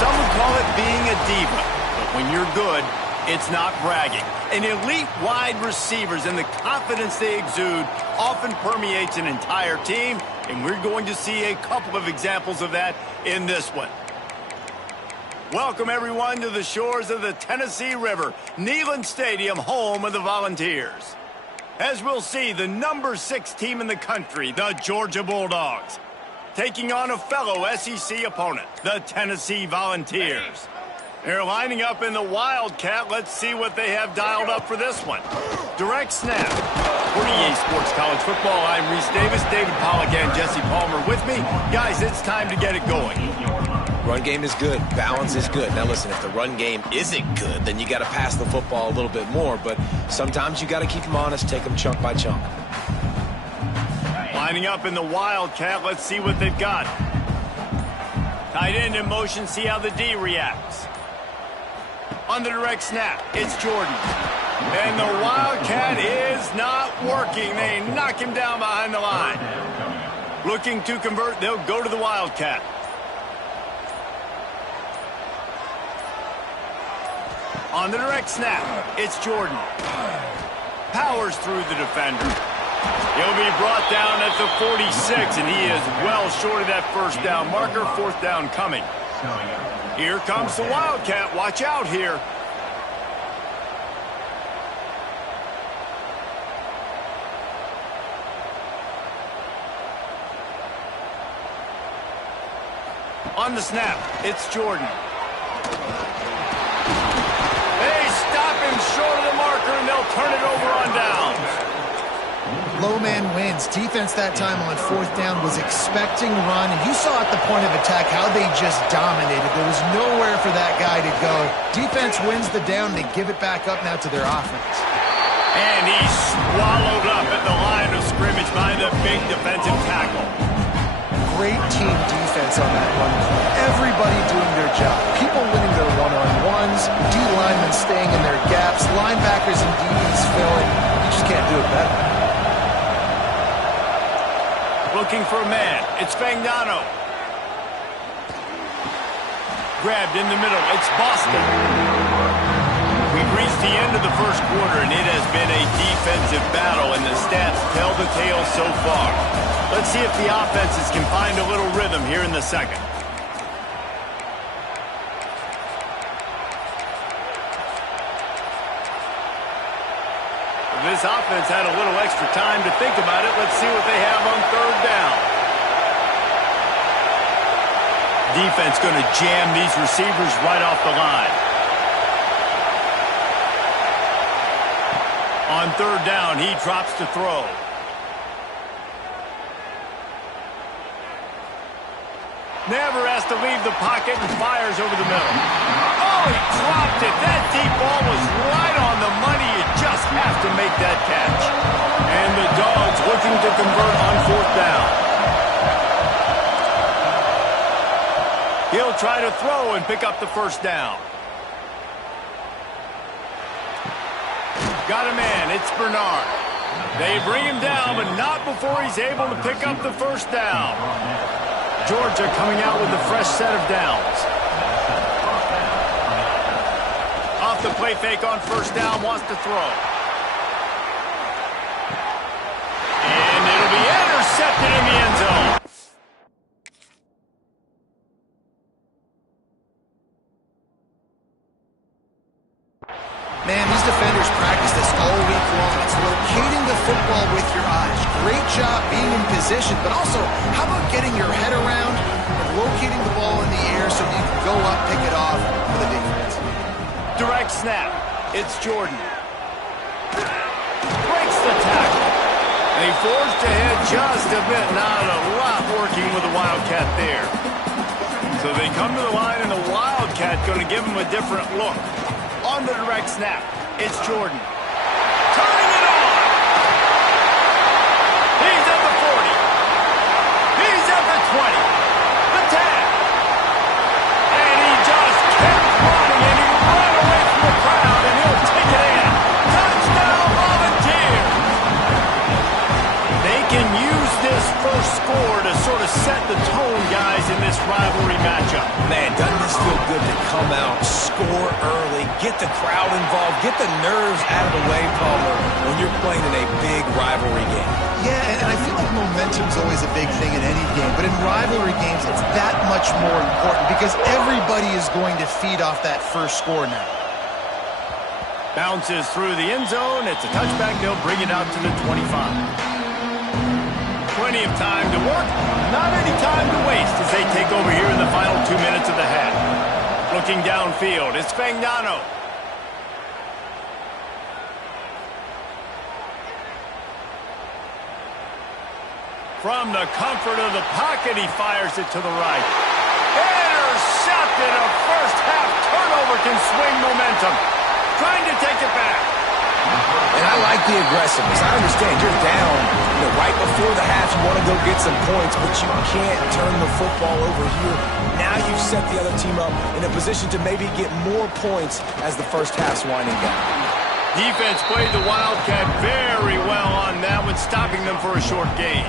some would call it being a diva. But when you're good, it's not bragging. And elite wide receivers and the confidence they exude often permeates an entire team, and we're going to see a couple of examples of that in this one. Welcome, everyone, to the shores of the Tennessee River, Neyland Stadium, home of the Volunteers. As we'll see, the number 6 team in the country, the Georgia Bulldogs, taking on a fellow SEC opponent, the Tennessee Volunteers. They're lining up in the Wildcat. Let's see what they have dialed up for this one. Direct snap. For EA Sports College Football, I'm Reese Davis, David Pollack, and Jesse Palmer with me. Guys, it's time to get it going. Run game is good. Balance is good. Now listen, if the run game isn't good, then you got to pass the football a little bit more. But sometimes you got to keep them honest, take them chunk by chunk. Lining up in the Wildcat, let's see what they've got. Tight end in motion, see how the D reacts. On the direct snap, it's Jordan. And the Wildcat is not working. They knock him down behind the line. Looking to convert, they'll go to the Wildcat. On the direct snap, it's Jordan. Powers through the defender. He'll be brought down at the 46, and he is well short of that first down marker. Fourth down coming. Here comes the Wildcat. Watch out here. On the snap, it's Jordan. They stop him short of the marker, and they'll turn it over on downs. Low man wins. Defense that time on fourth down was expecting run, and you saw at the point of attack how they just dominated. There was nowhere for that guy to go. Defense wins the down. They give it back up now to their offense. And he's swallowed up at the line of scrimmage by the big defensive tackle. Great team defense on that run play. Everybody doing their job. People winning their one-on-ones, D linemen staying in their gaps, linebackers and DBs filling. You just can't do it better. Looking for a man. It's Fagnano. Grabbed in the middle. It's Boston. We've reached the end of the first quarter, and it has been a defensive battle, and the stats tell the tale so far. Let's see if the offenses can find a little rhythm here in the second. This offense had a little extra time to think about it. Let's see what they have on third down. Defense going to jam these receivers right off the line. On third down, he drops to throw. Never has to leave the pocket and fires over the middle. Oh, he dropped it. That deep ball was right on the money. You just have to make that catch. And the Dogs looking to convert on fourth down. He'll try to throw and pick up the first down. Got a man. It's Bernard. They bring him down, but not before he's able to pick up the first down. Georgia coming out with a fresh set of downs. Off the play fake on first down, wants to throw. And it'll be intercepted in the end zone. Man, these defenders practice this all week long. It's locating the football with your eyes. Great job being in position, but also, how about getting your head around and locating the ball in the air so you can go up, pick it off for the defense. Direct snap. It's Jordan. Breaks the tackle. They forced ahead just a bit. Not a lot working with the Wildcat there. So they come to the line, and the Wildcat going to give them a different look. On the direct snap, it's Jordan. Turning it on! He's at the 40. He's at the 20. The 10. And he just kept running, and he ran away from the crowd, and he'll take it in. Touchdown, Volunteers! They can use this first score to sort of set the tone, guys, in this rivalry matchup. Man, doesn't this feel good to come out, score early, get the crowd involved, get the nerves out of the way, Palmer, when you're playing in a big rivalry game. Yeah, and I feel like momentum's always a big thing in any game, but in rivalry games, it's that much more important because everybody is going to feed off that first score now. Bounces through the end zone. It's a touchback. They'll bring it out to the 25. Plenty of time to work. Not any time to waste as they take over here in the final 2 minutes of the half. Looking downfield, it's Fagnano. From the comfort of the pocket, he fires it to the right. Intercepted. A first-half turnover can swing momentum. Trying to take it back. And I like the aggressiveness. I understand you're down, right before the half. You want to go get some points, but you can't turn the football over here. Now you've set the other team up in a position to maybe get more points as the first half's winding down. Defense played the Wildcat very well on that one, stopping them for a short gain.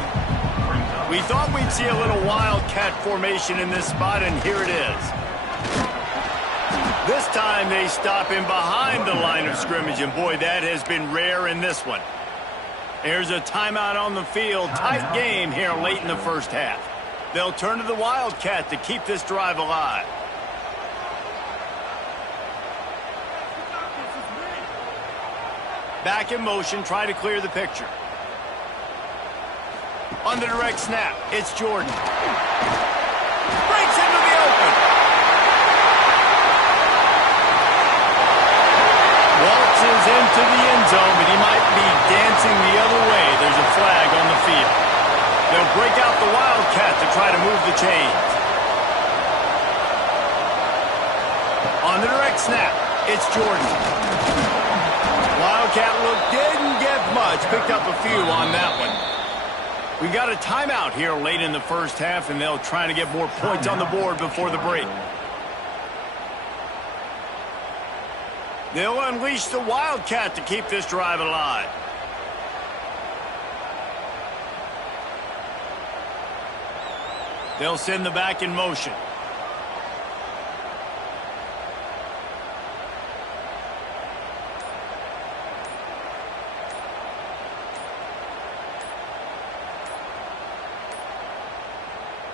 We thought we'd see a little Wildcat formation in this spot, and here it is. This time they stop him behind the line of scrimmage, and boy, that has been rare in this one. There's a timeout on the field. Tight game here late in the first half. They'll turn to the Wildcat to keep this drive alive. Back in motion, try to clear the picture. On the direct snap, it's Jordan. Breaks into the open. Waltzes into the end zone, but he might be dancing the other way. There's a flag on the field. They'll break out the Wildcat to try to move the chains. On the direct snap, it's Jordan. Wildcat look didn't get much. Picked up a few on that one. We got a timeout here late in the first half, and they'll try to get more points on the board before the break. They'll unleash the Wildcat to keep this drive alive. They'll send the back in motion.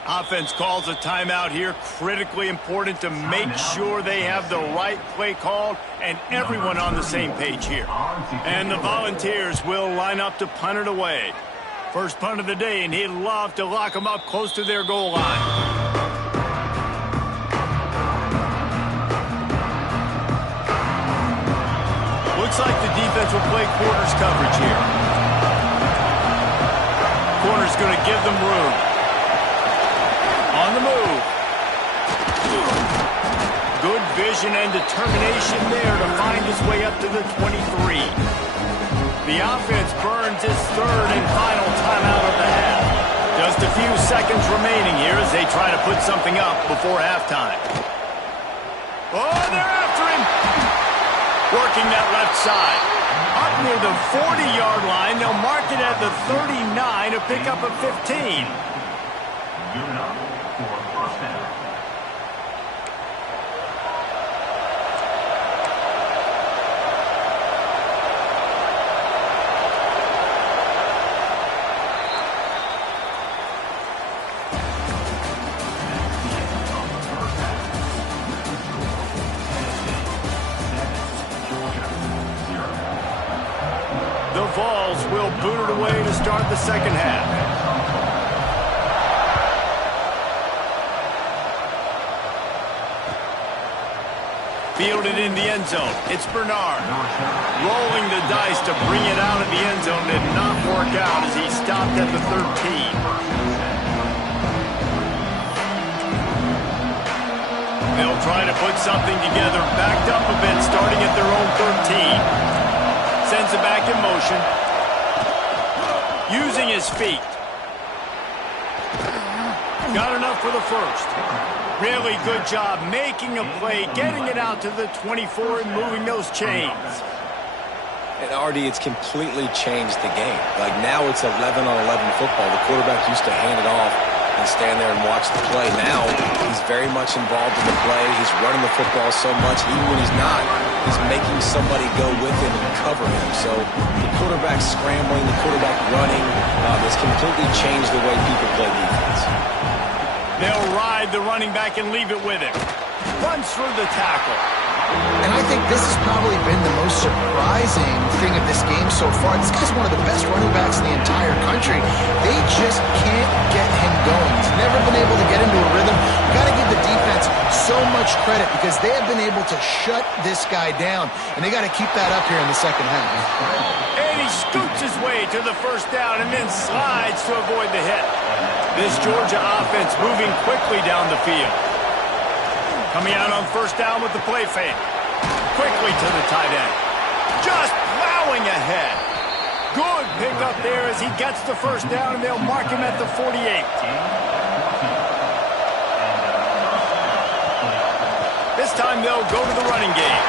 Offense calls a timeout here. Critically important to make sure they have the right play called and everyone on the same page here. And the Volunteers will line up to punt it away. First punt of the day, and he'd love to lock them up close to their goal line. Looks like the defense will play quarters coverage here. Corner's going to give them room. On the move. Good vision and determination there to find his way up to the 23. The offense burns its third and final timeout of the half. Just a few seconds remaining here as they try to put something up before halftime. Oh, they're after him. Working that left side. Up near the 40-yard line. They'll mark it at the 39 to pick up a 15. Given up for first down. The Vols will boot it away to start the second half. Fielded in the end zone. It's Bernard. Rolling the dice to bring it out of the end zone. Did not work out as he stopped at the 13. They'll try to put something together. Backed up a bit, starting at their own 13. Sends it back in motion. Using his feet. Got enough for the first. Really good job making a play, getting it out to the 24 and moving those chains. And Artie, it's completely changed the game. Like now it's 11-on-11 football. The quarterback used to hand it off and stand there and watch the play. Now, he's very much involved in the play. He's running the football so much, even when he's not, he's making somebody go with him and cover him. So the quarterback scrambling, the quarterback running, has completely changed the way people play defense. They'll ride the running back and leave it with him. Runs through the tackle. And I think this has probably been the most surprising thing of this game so far. This guy's one of the best running backs in the entire country. They just can't get him going. He's never been able to get into a rhythm. You've got to give the defense so much credit because they have been able to shut this guy down, and they got to keep that up here in the second half. And he scoots his way to the first down and then slides to avoid the hit. This Georgia offense moving quickly down the field. Coming out on first down with the play fake. Quickly to the tight end. Just plowing ahead. Good pickup there as he gets the first down, and they'll mark him at the 48. This time they'll go to the running game.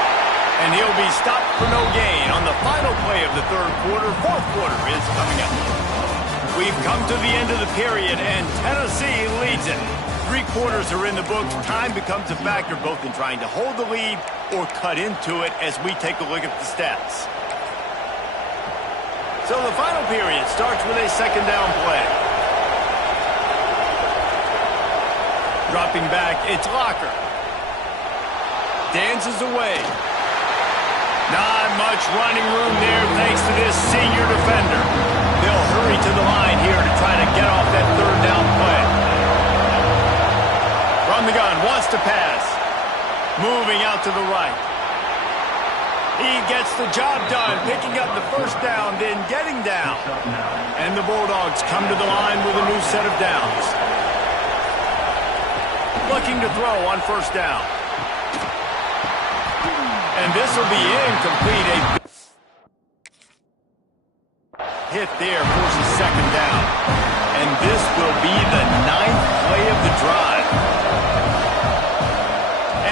And he'll be stopped for no gain on the final play of the third quarter. Fourth quarter is coming up. We've come to the end of the period, and Tennessee leads it. 3 quarters are in the books. Time becomes a factor both in trying to hold the lead or cut into it as we take a look at the stats. So the final period starts with a second down play. Dropping back, it's Locker. Dances away. Not much running room there thanks to this senior defender. They'll hurry to the line here to try to get off that third down play. From the gun, wants to pass. Moving out to the right. He gets the job done, picking up the first down, then getting down. And the Bulldogs come to the line with a new set of downs. Looking to throw on first down. And this will be incomplete. A hit there forces second down. And this will be the 9th play of the drive.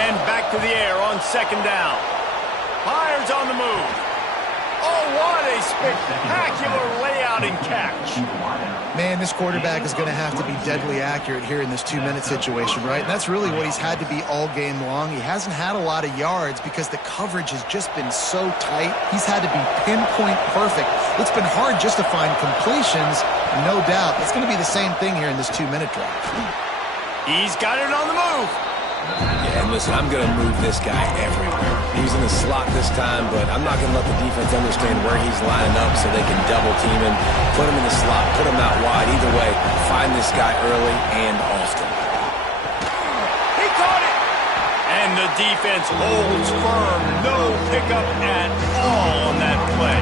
And back to the air on second down. Fires on the move. Oh, what a spectacular layout and catch. Man, this quarterback is going to have to be deadly accurate here in this 2-minute situation, right? And that's really what he's had to be all game long. He hasn't had a lot of yards because the coverage has just been so tight. He's had to be pinpoint perfect. It's been hard just to find completions, no doubt. It's going to be the same thing here in this 2-minute drive. He's got it on the move. Yeah, and listen, I'm going to move this guy everywhere. He's in the slot this time, but I'm not going to let the defense understand where he's lining up so they can double team him, put him in the slot, put him out wide. Either way, find this guy early and often. He caught it! And the defense holds firm. No pickup at all on that play.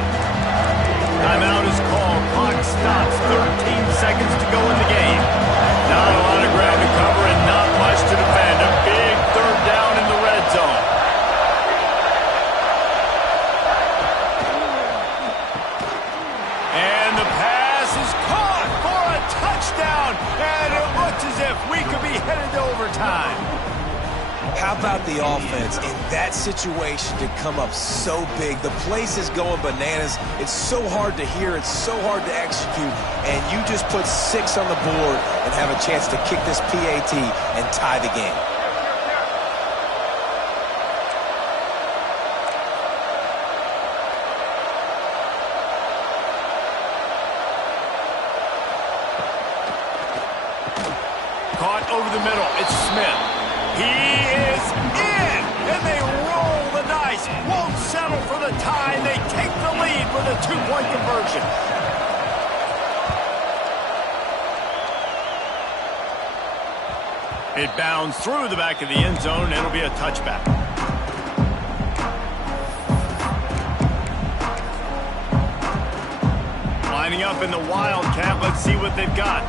Timeout is called. Clock stops. 13 seconds to go in the game. Not a lot of ground to cover and not much to defend. A big third down in the red zone. And the pass is caught for a touchdown. And it looks as if we could be headed to overtime. How about the offense in that situation to come up so big? The place is going bananas. It's so hard to hear. It's so hard to execute. And you just put 6 on the board and have a chance to kick this PAT and tie the game. Caught over the middle. It's Smith. He is in, and they roll the dice. Won't settle for the tie. They take the lead with a 2-point conversion. It bounds through the back of the end zone, and it'll be a touchback. Lining up in the Wildcat. Let's see what they've got.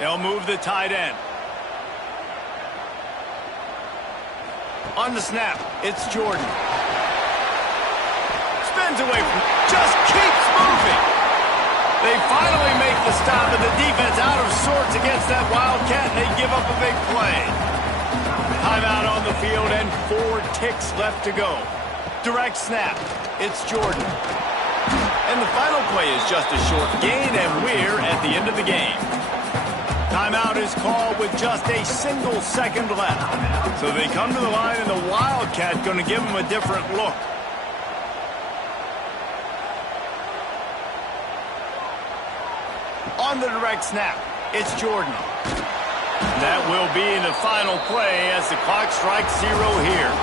They'll move the tight end. On the snap, it's Jordan. Spins away from, just keeps moving. They finally make the stop, and the defense out of sorts against that Wildcat, and they give up a big play. Timeout on the field, and 4 ticks left to go. Direct snap, it's Jordan. And the final play is just a short gain, and we're at the end of the game. Timeout is called with just a single second left. So they come to the line, and the Wildcat going to give them a different look. On the direct snap, it's Jordan. That will be the final play as the clock strikes 0 here.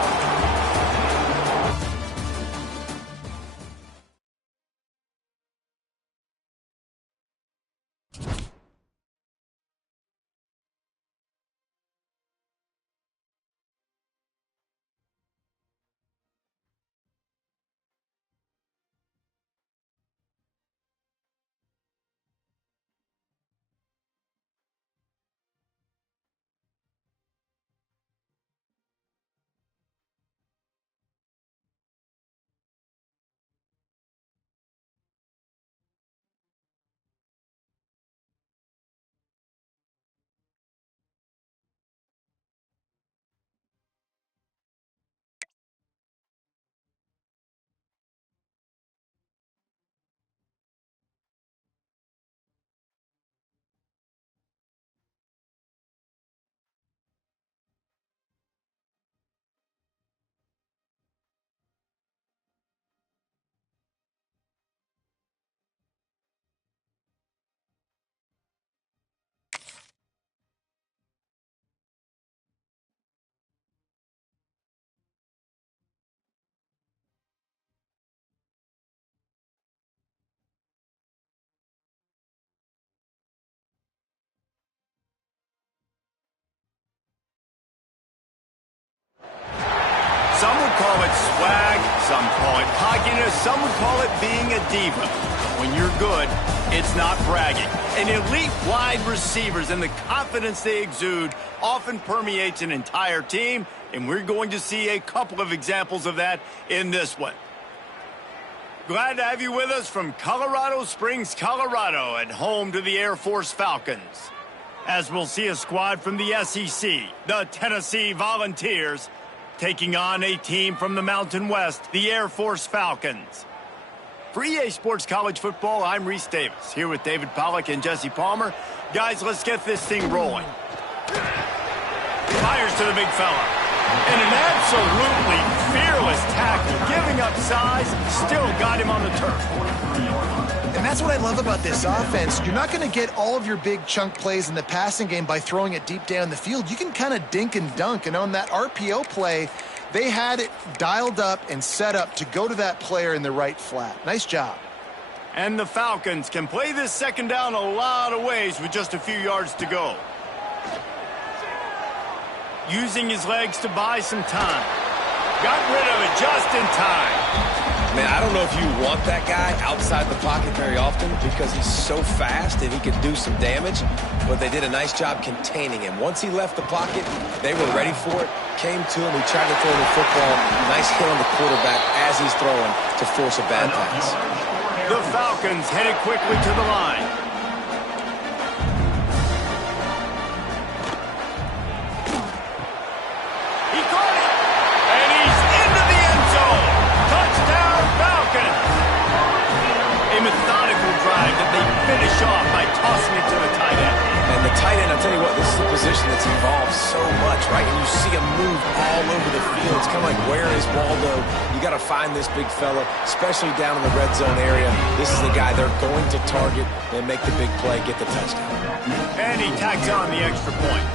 Some would call it swag, some call it cockiness, some would call it being a diva. When you're good, it's not bragging. And elite wide receivers and the confidence they exude often permeates an entire team, and we're going to see a couple of examples of that in this one. Glad to have you with us from Colorado Springs, Colorado, and home to the Air Force Falcons. As we'll see a squad from the SEC, the Tennessee Volunteers, taking on a team from the Mountain West, the Air Force Falcons. For EA Sports College Football, I'm Reese Davis, here with David Pollack and Jesse Palmer. Guys, let's get this thing rolling. Fires to the big fella. And an absolutely fearless tackle, giving up size, still got him on the turf. And that's what I love about this offense. You're not going to get all of your big chunk plays in the passing game by throwing it deep down the field. You can kind of dink and dunk. And on that RPO play, they had it dialed up and set up to go to that player in the right flat. Nice job. And the Falcons can play this second down a lot of ways with just a few yards to go. Using his legs to buy some time. Got rid of it just in time. Man, I don't know if you want that guy outside the pocket very often because he's so fast and he can do some damage, but they did a nice job containing him. Once he left the pocket, they were ready for it, came to him, he tried to throw the football. Nice hit on the quarterback as he's throwing to force a bad pass. The Falcons headed quickly to the line. He caught it, and he's into the end zone. Touchdown, Falcons! A methodical drive that they finish off by tossing it to the tight end. And the tight end, I'll tell you what, this is a position that's evolved so much, right? And you see him move all over the field. It's kind of like, where is Waldo? You got to find this big fella, especially down in the red zone area. This is the guy they're going to target and make the big play, get the touchdown. And he tacks on the extra point.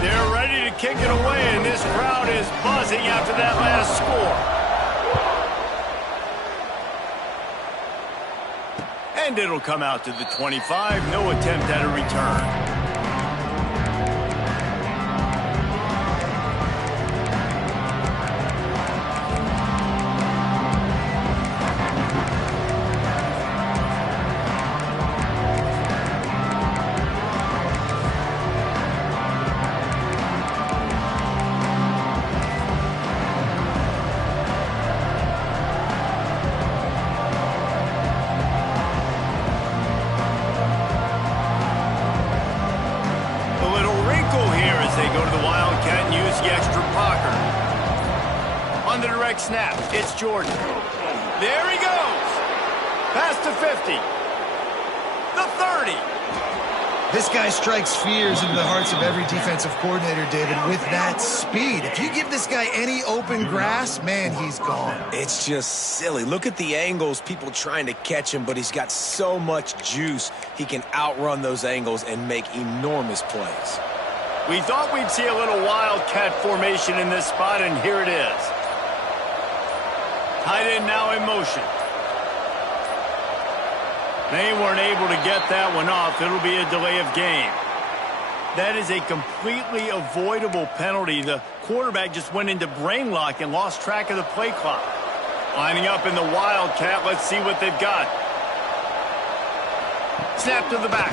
They're ready to kick it away, and this crowd is buzzing after that last score. And it'll come out to the 25. No attempt at a return. direct snap. It's Jordan. There he goes. Past the 50. The 30. This guy strikes fears into the hearts of every defensive coordinator, David, with that speed. If you give this guy any open grass, man, he's gone. It's just silly. Look at the angles, people trying to catch him, but he's got so much juice. He can outrun those angles and make enormous plays. We thought we'd see a little wildcat formation in this spot, and here it is. Tight end now in motion. They weren't able to get that one off. It'll be a delay of game. That is a completely avoidable penalty. The quarterback just went into brain lock and lost track of the play clock. Lining up in the wildcat. Let's see what they've got. Snap to the back.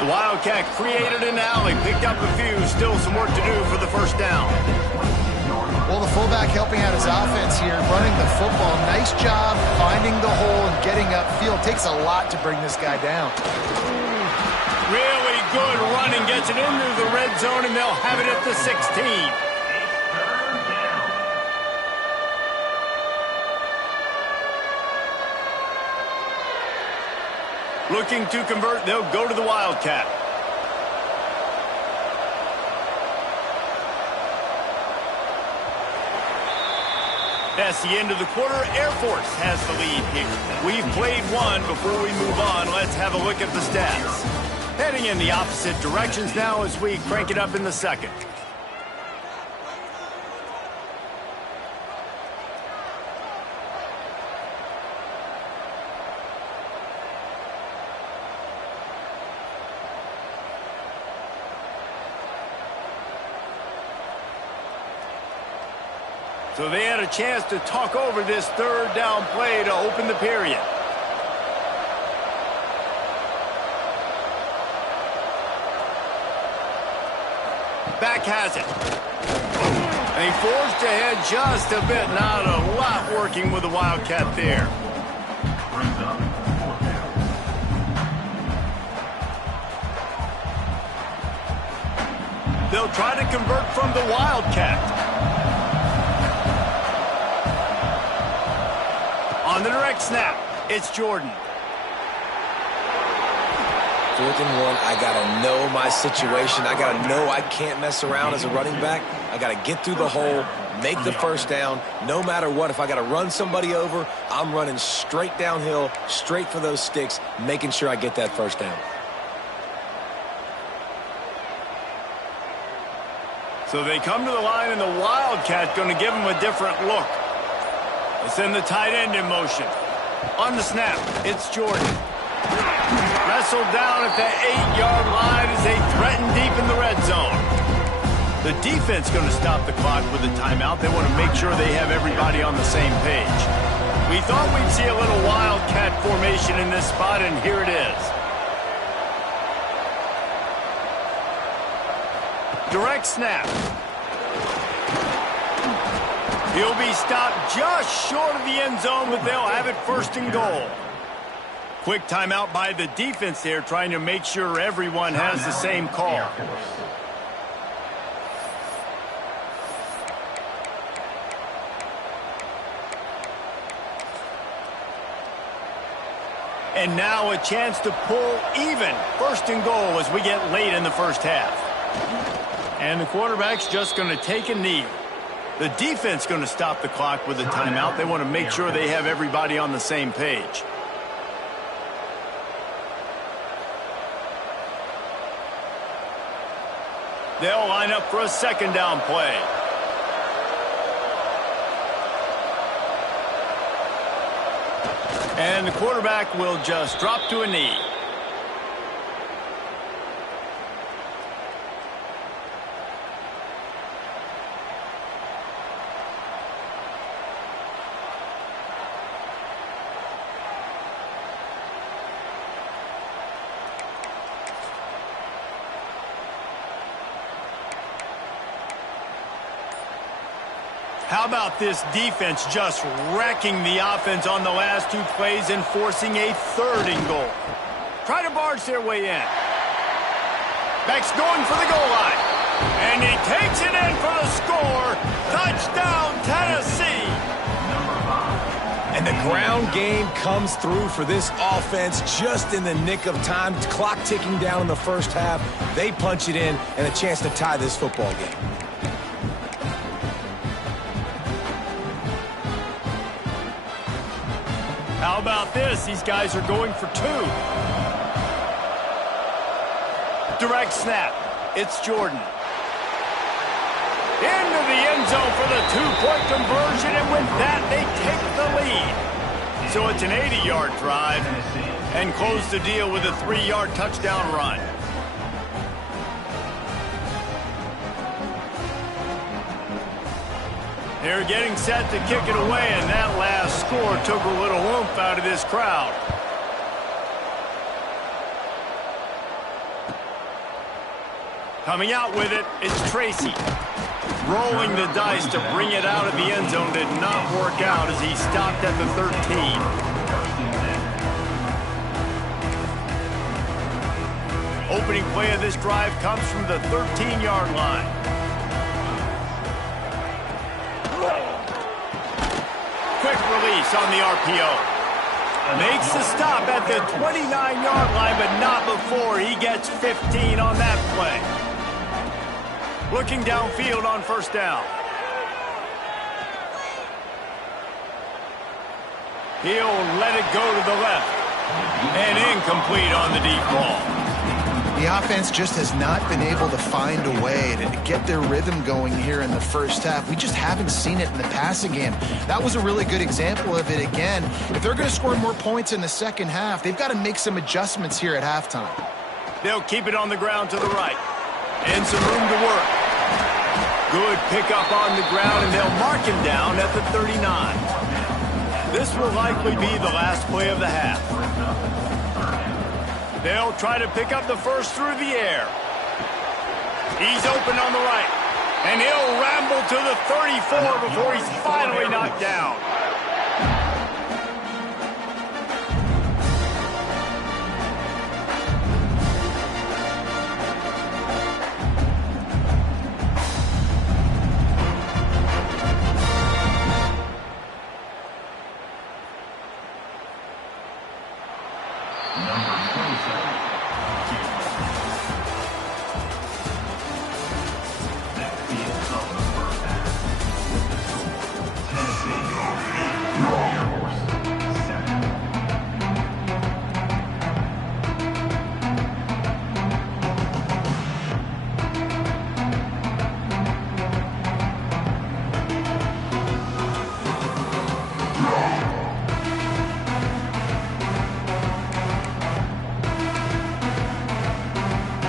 The wildcat created an alley, picked up a few. Still some work to do for the first down. Well, the fullback helping out his offense here, running the football. Nice job finding the hole and getting upfield. Takes a lot to bring this guy down. Really good running. Gets it into the red zone, and they'll have it at the 16. Looking to convert, they'll go to the wildcat. That's the end of the quarter. Air Force has the lead here. We've played one. Before we move on, let's have a look at the stats. Heading in the opposite directions now as we crank it up in the second. So they had a chance to talk over this third down play to open the period. Back has it. And he forced ahead just a bit. Not a lot working with the wildcat there. Brings up fourth down. They'll try to convert from the wildcat. On the direct snap, it's Jordan. 4th and 1, I got to know my situation. I got to know I can't mess around as a running back. I got to get through the hole, make the first down. No matter what, if I got to run somebody over, I'm running straight downhill, straight for those sticks, making sure I get that first down. So they come to the line, and the wildcat going to give them a different look. It's in the tight end in motion. On the snap, it's Jordan. Wrestled down at the 8-yard line as they threaten deep in the red zone. The defense going to stop the clock with a timeout. They want to make sure they have everybody on the same page. We thought we'd see a little wildcat formation in this spot, and here it is. Direct snap. He'll be stopped just short of the end zone, but they'll have it 1st and goal. Quick timeout by the defense there, trying to make sure everyone has the same call. And now a chance to pull even. 1st and goal as we get late in the first half. And the quarterback's just going to take a knee. The defense going to stop the clock with a timeout. They want to make sure they have everybody on the same page. They'll line up for a 2nd down play. And the quarterback will just drop to a knee. How about this defense just wrecking the offense on the last 2 plays and forcing a 3rd and goal? Try to barge their way in. Beck's going for the goal line. And he takes it in for the score. Touchdown! ground game comes through for this offense just in the nick of time. Clock ticking down in the first half. They punch it in and a chance to tie this football game. How about this? These guys are going for two. Direct snap. It's Jordan. Into the end zone for the two-point conversion, and with that, they take the lead. So it's an 80-yard drive, and close the deal with a 3-yard touchdown run. They're getting set to kick it away, and that last score took a little oomph out of this crowd. Coming out with it, it's Tracy. Rolling the dice to bring it out of the end zone did not work out as he stopped at the 13. Opening play of this drive comes from the 13-yard line. Quick release on the RPO. Makes the stop at the 29-yard line, but not before he gets 15 on that play. Looking downfield on first down. He'll let it go to the left. And incomplete on the deep ball. The offense just has not been able to find a way to get their rhythm going here in the first half. We just haven't seen it in the passing game. That was a really good example of it again. If they're going to score more points in the second half, they've got to make some adjustments here at halftime. They'll keep it on the ground to the right. And some room to work. Good pickup on the ground, and they'll mark him down at the 39. This will likely be the last play of the half. They'll try to pick up the first through the air. He's open on the right. And he'll ramble to the 34 before he's finally knocked down.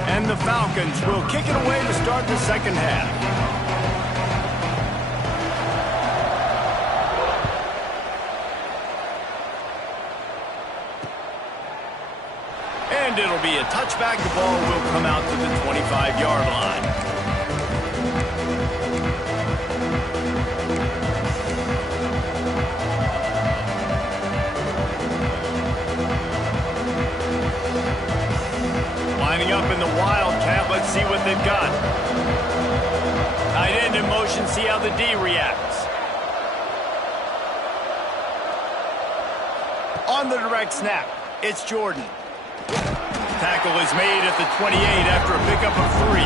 And the Falcons will kick it away to start the second half. And it'll be a touchback. The ball will come out to the 25-yard line. Lining up in the Wildcat, let's see what they've got. Tight end in motion, see how the D reacts. On the direct snap, it's Jordan. Tackle is made at the 28 after a pickup of 3.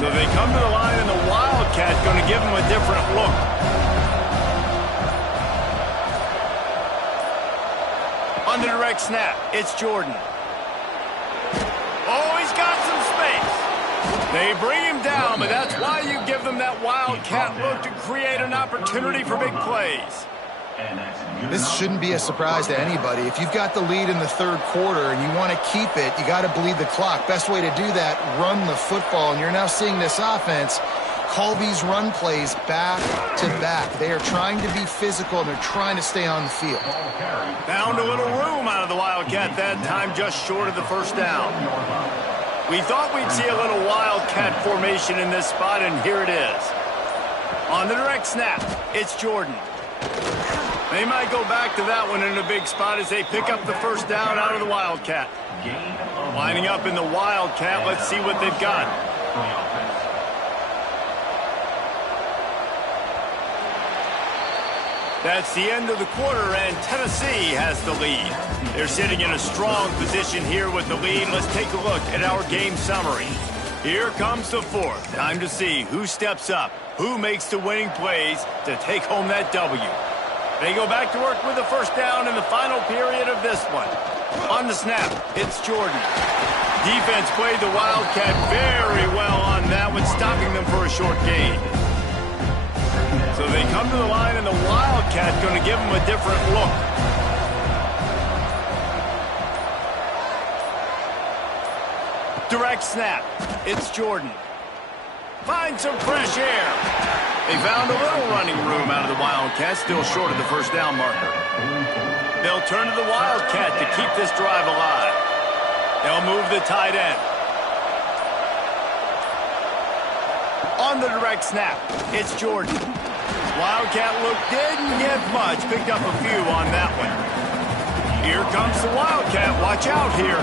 So they come to the line, and the Wildcat going to give them a different look. On the direct snap, it's Jordan. Oh, he's got some space. They bring him down, but that's why you give them that Wildcat look to create an opportunity for big plays. This shouldn't be a surprise to anybody. If you've got the lead in the third quarter and you want to keep it, you got to bleed the clock. Best way to do that, run the football. And you're now seeing this offense call these run plays back to back. They are trying to be physical, and they're trying to stay on the field. Found a little room out of the Wildcat that time, just short of the first down. We thought we'd see a little Wildcat formation in this spot, and here it is. On the direct snap, it's Jordan. They might go back to that one in a big spot as they pick up the first down out of the Wildcat. Lining up in the Wildcat, let's see what they've got. That's the end of the quarter, and Tennessee has the lead. They're sitting in a strong position here with the lead. Let's take a look at our game summary. Here comes the fourth. Time to see who steps up, who makes the winning plays to take home that W. They go back to work with the first down in the final period of this one. On the snap, it's Jordan. Defense played the Wildcat very well on that one, stopping them for a short gain. So they come to the line, and the Wildcat going to give them a different look. Direct snap. It's Jordan. Finds some fresh air. They found a little running room out of the Wildcat, still short of the first down marker. They'll turn to the Wildcat to keep this drive alive. They'll move the tight end. On the direct snap, it's Jordan. Wildcat look didn't get much. Picked up a few on that one. Here comes the Wildcat. Watch out here.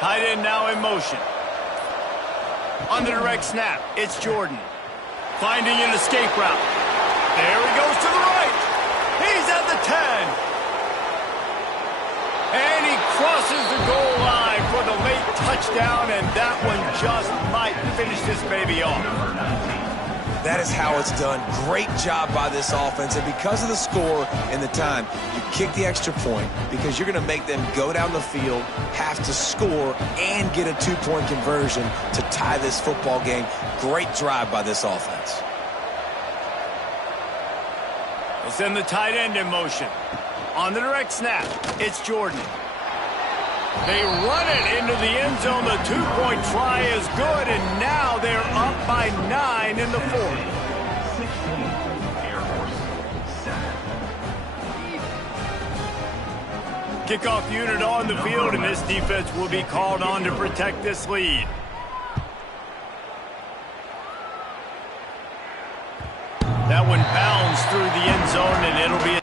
Tight end now in motion. On the direct snap, it's Jordan. Finding an escape route. There he goes to the right. He's at the 10. And he crosses the goal line for the late touchdown, and that one just might finish this baby off. That is how it's done. Great job by this offense. And because of the score and the time, you kick the extra point because you're going to make them go down the field, have to score, and get a two-point conversion to tie this football game. Great drive by this offense. They'll send the tight end in motion. On the direct snap, it's Jordan. They run it into the end zone. The two-point try is good, and now they're up by 9 in the fourth. 16, Air Force 7. Kickoff unit on the field, and this defense will be called on to protect this lead. That one bounds through the end zone, and it'll be a